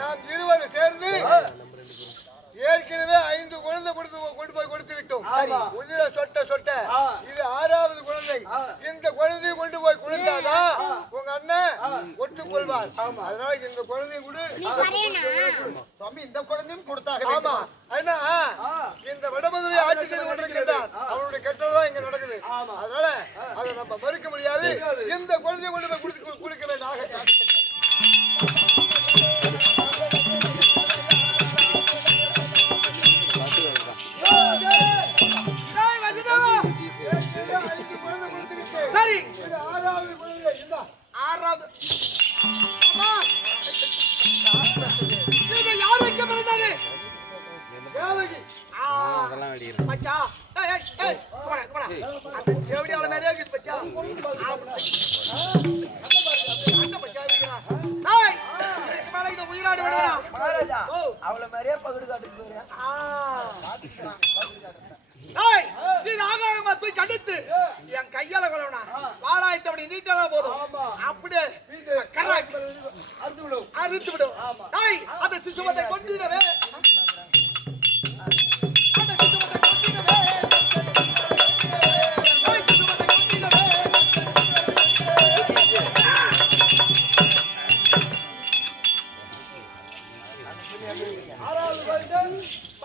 நாம் இருவரும் சேர்ந்து ஏற்கனவே ஐந்து குழந்தை கொடுத்து கொண்டு போய் கொடுத்து விட்டோம். உதிர சொட்ட சொட்ட. இது ஆறாவது குழந்தை. இந்த குழந்தையை கொண்டு போய் கொடுத்தாதான் உங்க அண்ணன் ஒற்றுக்கொள்வார் அதனால இந்த குழந்தையை கொடு. சுவாமி இந்த குழந்தையும் கொடுத்தாக ஆமா. ஏன்னா இந்த வடமதுரை ஆட்சி செய்து கொண்டிருக்கின்றான் அவனுடைய கெட்டது தான் இங்க நடக்குது. அதனால அதை நம்ம மறுக்க முடியாது. இந்த குழந்தையை கொண்டு போய் கொடுத்து கொடுக்க வேண்டும். தேவகி அதெல்லாம் வெடிக்கிறேன் மச்சா. ஏய் ஏய் ஏய் போடா போடா. அந்த செவடியால மேலே இருக்குது மச்சா. அந்த மச்சா இருக்கிறா. ஏய் இதுக்கு மேல இந்த உயிராடு விடுடா. மகாராஜா ஓ. அவள மாதிரியே பகடு காட்டுக்கு போறேன் நீ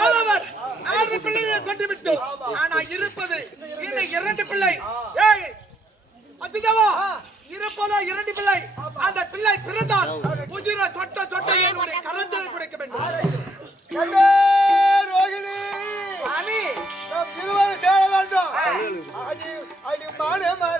ஆதவர் ஆறு பிள்ளையை கொண்டு விட்டோம் ஆனா இருப்பது இன்னும் இரண்டு பிள்ளை. அச்சுதவா இருப்பதோ இரண்டு பிள்ளை. அந்த பிள்ளை பிறந்தால் புதிர சொட்ட சொட்ட என்னுடைய கரத்தில் குடைக்க வேண்டும். ரோகிணி. நாம் இருவரும் சேர வேண்டும். அடி அடி மானே மரகதமே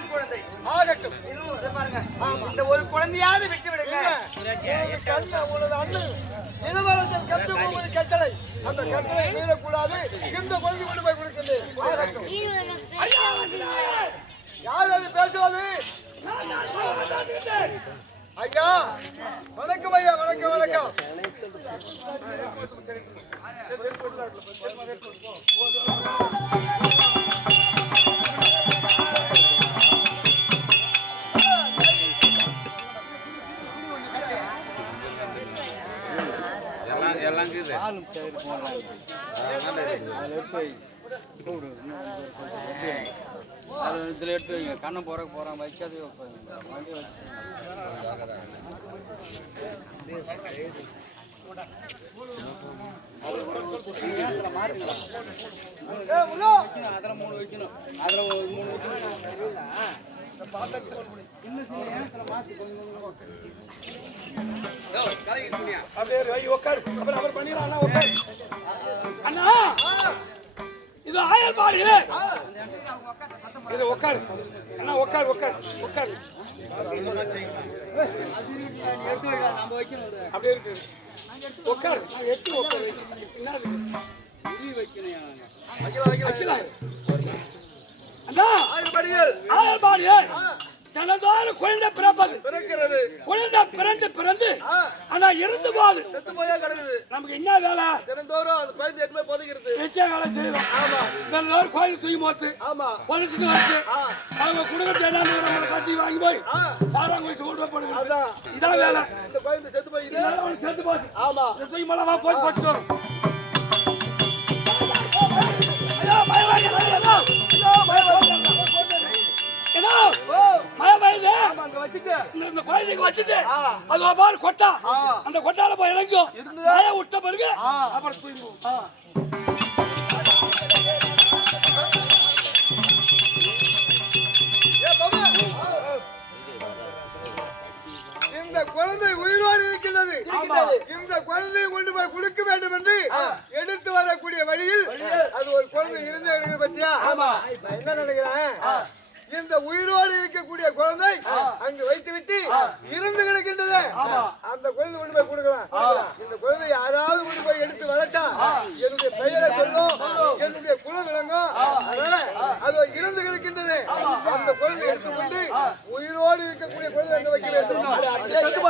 ஆண் குழந்தை ஆகட்டும் பாருங்க இந்த ஒரு குழந்தையாவது விட்டு விடுங்க இளவரசன் கற்று போவது கட்டளை அந்த கட்டளை மீறக்கூடாது இந்த கொள்கை கொண்டு போய் ஆகட்டும். யார் அது பேசுவது ஐயா வணக்கம் ஐயா வணக்கம் வணக்கம் எல்லாம் எல்லாம் இருக்குது அதெல்லாம் இதில் எடுத்து வைங்க கண்ணை போற போகிறான் வைக்காது வண்டி அதில் மூணு வைக்கணும் அதில் மூணு வைக்கணும் அப்படியே வை, உட்காரு அப்புறம் அவர் பண்ணிடலாம் அண்ணா உட்காரு அண்ணா இது ஆயல் பாடி இது உட்காரு அண்ணா உட்காரு உட்காரு உட்காரு எடுத்து வைக்கணும் அப்படியே இருக்கு உட்காரு நான் எடுத்து உட்காரு என்னது வைக்கணும் வைக்கலாம் அண்ணா தனதான குழந்தை பிறப்பது. பிறக்கிறது. குழந்தை பிறந்து பிறந்து ஆனா இருந்து போகுது. செத்து போயா கிடக்குது. நமக்கு என்ன வேலை? தினந்தோறும் அந்த குழந்தை எட்டுமே புதைக்கிறது. நிச்சய வேலை செய்வோம் தினந்தோறும் கோயில் தூக்கி போத்து ஆமா. பொலிச்சுட்டு வந்து அவங்க குடும்பத்தை என்னன்னு நம்மளை காட்சி வாங்கி போய் சாராங்க வச்சு கொண்டு போய் இதான் வேலை. இந்த குழந்தை செத்து அவனுக்கு சேர்த்து போகுது. ஆமா. இந்த தூக்கி மேல வா போய் போட்டு வரும். இந்த குழந்தைக்கு வச்சுட்டு அது பாரு கொட்டா. அந்த கொட்டால போய் இறங்கும். நாயை விட்ட பிறகு அப்புறம் பாபா இந்த குழந்தை உயிரோடு இருக்கின்றது. இந்த குழந்தையை கொண்டு போய் கொடுக்க வேண்டும் என்று எடுத்து வரக்கூடிய வழியில் அது ஒரு குழந்தை இருந்து இருக்குது பத்தியா? நான் என்ன நினைக்கிறேன்? இந்த உயிரோடு இருக்கக்கூடிய குழந்தை அங்கு வைத்து விட்டு இருந்து கிடக்கின்றது. அந்த குழந்தை கொண்டு போய் கொடுக்கலாம். இந்த குழந்தை யாராவது கொண்டு போய் எடுத்து வளர்த்தா என்னுடைய பெயரை சொல்லும் என்னுடைய குலம் விளங்கும் அதனால அது இருந்து கிடக்கின்றது. அந்த குழந்தை எடுத்துக்கொண்டு உயிரோடு இருக்கக்கூடிய குழந்தை அங்க வைக்க வேண்டும். செத்து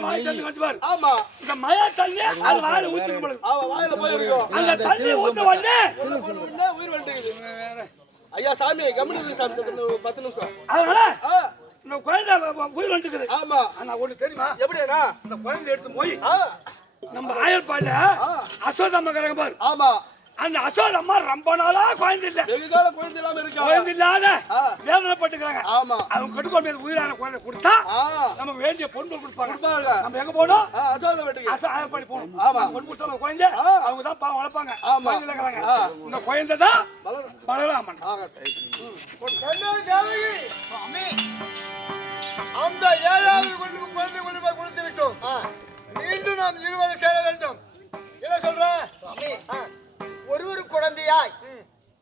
வாய் தண்ணி கட்டுவார் ஆமா. இந்த மழை தண்ணி அது வாயில முடியும் அவன் வாயில போயிருக்கோம் அந்த தண்ணி ஊத்த உடனே உயிர் வந்துக்குது ஐயா சாமி கம்முனு சாமி பத்து நிமிஷம். அதனால இந்த குழந்தை உயிர் வந்துக்குது ஆமா. ஆனா ஒண்ணு தெரியுமா? எப்படியாண்ணா இந்த குழந்தை எடுத்து போய் ஆ, நம்ம ஆயர்பாடில அசோதம்மா கரங்க பாரு. ஆமா. அந்த அசோதம்மா ரொம்ப நாளா குழந்தை இல்ல வெகு கால குழந்தை இல்லாம இருக்கா குழந்தை இல்லாத வேதனைப்பட்டுக்கிறாங்க ஆமா. அவங்க கட்டுக்கோள் மேல உயிரான குழந்தை கொடுத்தா நமக்கு வேண்டிய பொண்ணு கொடுப்பாங்க. கொடுப்பாங்க. நம்ம எங்க போனோம் ஆ, அசோத வெட்டுக்கு. அசோ ஆயர்பாடி போகணும். ஆமா. பொண்ணு கொடுத்தவங்க குழந்தை. அவங்க தான் பாவம் வளர்ப்பாங்க. ஆமா. குழந்தை இருக்கிறாங்க. இந்த குழந்தை தான் பலராமன் அந்த ஏழாவது குழந்தை கொண்டு போய் கொடுத்து விட்டோம். மீண்டும் நாம் இருவரும் சேர குழந்தையாய்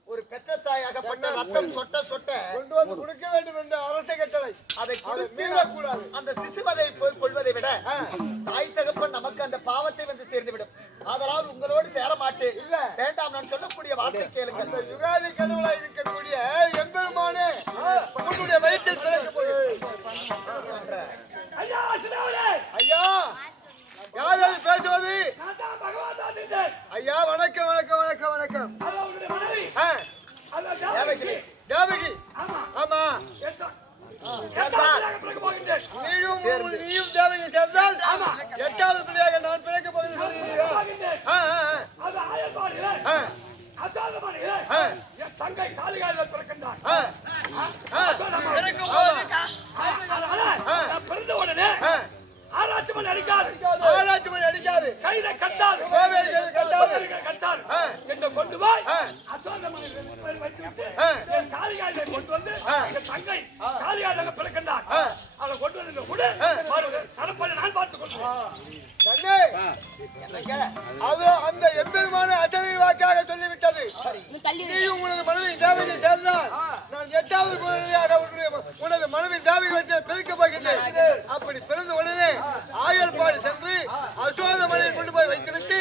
ஒரு பெற்ற தாயாகப்பட்ட ரத்தம் சொட்ட சொட்ட கொண்டு வந்து கொடுக்க வேண்டும் என்ற அரச கட்டளை. அதை மீறக்கூடாது. அந்த சிசுவதை போய் கொள்வதை விட தாய் தகப்பன் நமக்கு அந்த பாவத்தை வந்து சேர்ந்து விடும் அதனால் உங்களோடு சேர மாட்டேன் இல்ல. வேண்டாம் நான் சொல்லக்கூடிய வார்த்தை கேளுங்கள். அந்த யுகாதி கடவுளா இருக்கக்கூடிய எம்பெருமானே உன்னுடைய வயிற்றில் பிறக்க போகிறது ஐயா சிதாவரே ஐயா யார் அது பேசுவது நான் தான் பகவான் தான் இருந்தேன் ஐயா வணக்கம் வணக்கம் வணக்கம் வணக்கம் அது அவருடைய மனைவி ஆ, அதான் தேவகி தேவகி ஆமா ஆமா எட்டாம் எட்டாம் பிறகு போகின்றேன் நீயும் நீயும் தேவகி சேர்ந்தால் எட்டாவது பிள்ளையாக நான் பிறக்க போகிறேன் சொல்கிறீர்களா? போகின்றேன் ஆ, ஆ, ஆ. அது ஆயர்பாடியிலே ஆ, அசாதமானிலே ஆ. என் தங்கை காளிகாயில பிறக்கின்றான் ஆ, ஆ. நான் பிறந்த உடனே ஆ. ஆராய்ச்சி மணி அடிக்காது ஆராய்ச்சி மணி அடிக்காது கையில கட்டாது கோவேரிகள் கட்டாது. கோவேரிகள் கட்டாது ஆ. என்னை கொண்டு போய் ஆ. அசோதமணி வைத்து விட்டு ஆ. என் காளிகாயில கொண்டு வந்து ஆ. என் தங்கை ஆ. அதை கொண்டு வந்து இங்க கொடு சடப்பதை நான் பார்த்துக் கொள்வேன் கண்ணே அது அந்த எம்பெருமான அசலை வாக்காக சொல்லிவிட்டது. நீயும் உனது மனைவி தேவகி சேர்ந்தால் நான் எட்டாவது குழந்தையாக உனது மனைவி தேவகி வச்சு பிறக்க போகின்றேன். அப்படி பிறந்த உடனே ஆயர்பாடு சென்று அசோத மனையை கொண்டு போய் வைத்துவிட்டு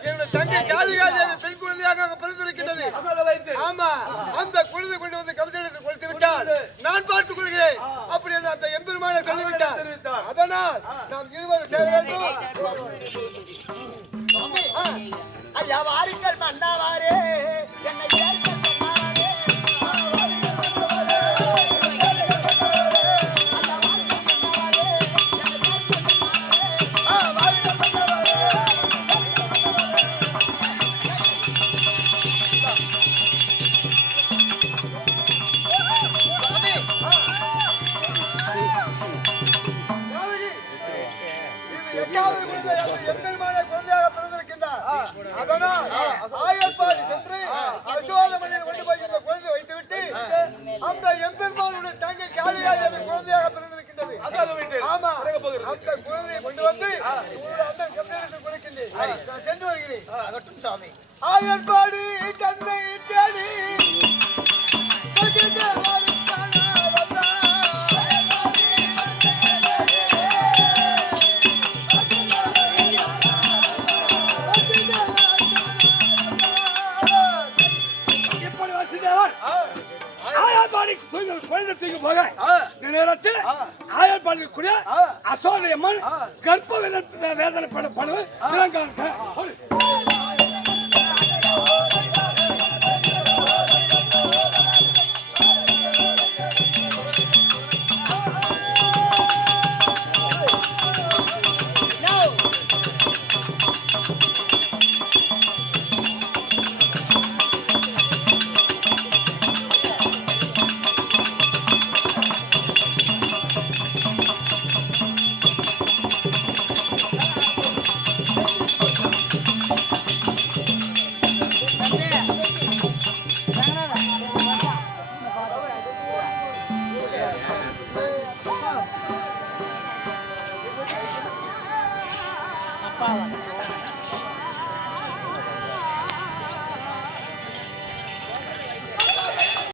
என்னுடைய தங்கை காளிகா தேவி பெண் குழந்தையாக அங்கு பிறந்திருக்கின்றது. ஆமா. அந்த குழந்தை கொண்டு வந்து கவிதை கொடுத்து விட்டால் நான் பார்த்துக் கொள்கிறேன். எம்பெருமான சொல்லிவிட்டார் அதனால் நாம் இருவரும் சேர வேண்டும். ஐயா வாருங்கள் என்னை கூட அசோதையம்மன் கர்ப்ப வேதனை